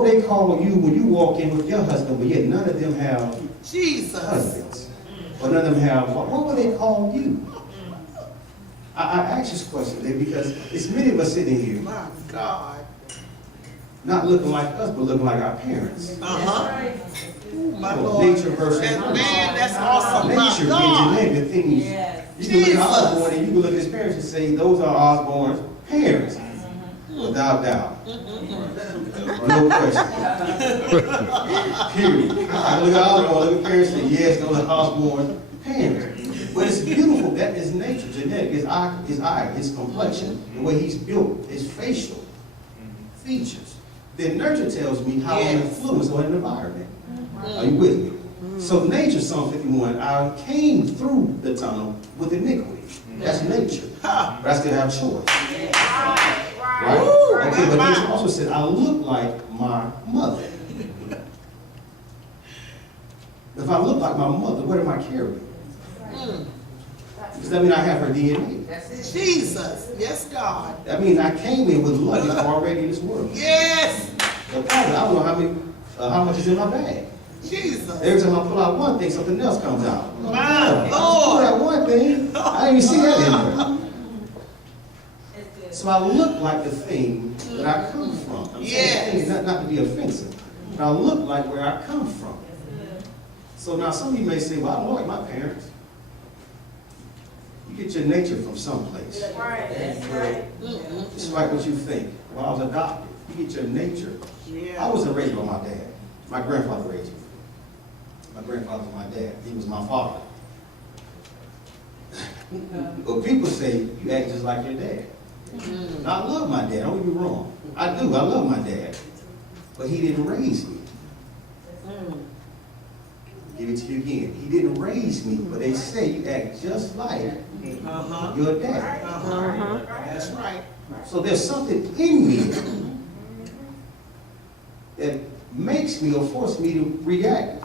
what they call you when you walk in with your husband, but yet none of them have husbands. Or none of them have, what will they call you? I ask this question today because it's many of us sitting here. My God. Not looking like us, but looking like our parents. My Lord. Nature versus And nurture. man, that's awesome. My Nature God. means the things. You can look at Osborne and you can look at his parents and say, those are Osborne's parents. Without doubt. No question. Period. I look at Osborne, look at parents and say, yes, those are Osborne's parents. But it's beautiful. That is nature, genetic. His eye, his complexion, the way he's built, his facial features. Then nurture tells me how I'm influenced on an environment. Are you with me? So nature, Psalm 51, I came through the tunnel with iniquity. That's nature. But I still have choice. Right? Okay, but nature also said, I look like my mother. If I look like my mother, what am I carrying? Does that mean I have her DNA? Jesus. Yes, God. That means I came in with luggage already in this world. Yes. The problem, I don't know how much is in my bag. Jesus. Every time I pull out one thing, something else comes out. My I pull Lord. out one thing, I didn't even see that in there. So I look like the thing that I come from. I'm saying things not to be offensive, but I look like where I come from. So now some of you may say, well, I don't look like my parents. You get your nature from someplace. Right, that's right. It's like what you think. Well, I was adopted. You get your nature. Yeah. I wasn't raised by my dad. My grandfather raised me. My grandfather was my dad. He was my father. But people say, you act just like your dad. Now, I love my dad. Don't get me wrong. I do. I love my dad. But he didn't raise me. Give it to you again. He didn't raise me, but they say you act just like your dad. That's right. So there's something in me that makes me or forces me to react.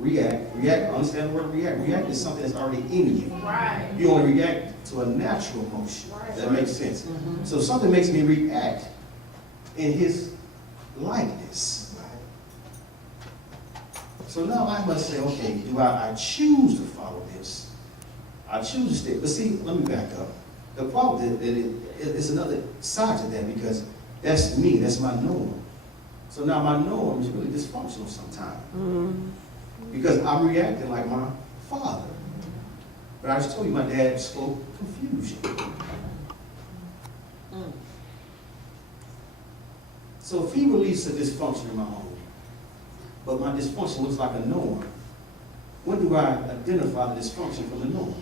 Understand the word react? React is something that's already in you. Right. You only react to a natural motion. That makes sense. So something makes me react in his likeness. So now I must say, okay, do I choose to follow this? I choose to stay. But see, let me back up. The problem is another side to that because that's me, that's my norm. So now my norm is really dysfunctional sometimes. Because I'm reacting like my father. But I just told you my dad spoke confusion. So if he released a dysfunction in my home, but my dysfunction looks like a norm, when do I identify the dysfunction from the norm?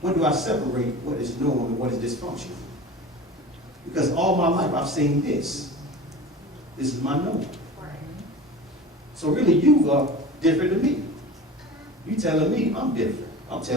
When do I separate what is norm and what is dysfunction? Because all my life I've seen this. This is my norm. So really you are different than me. You telling me I'm different. I'm telling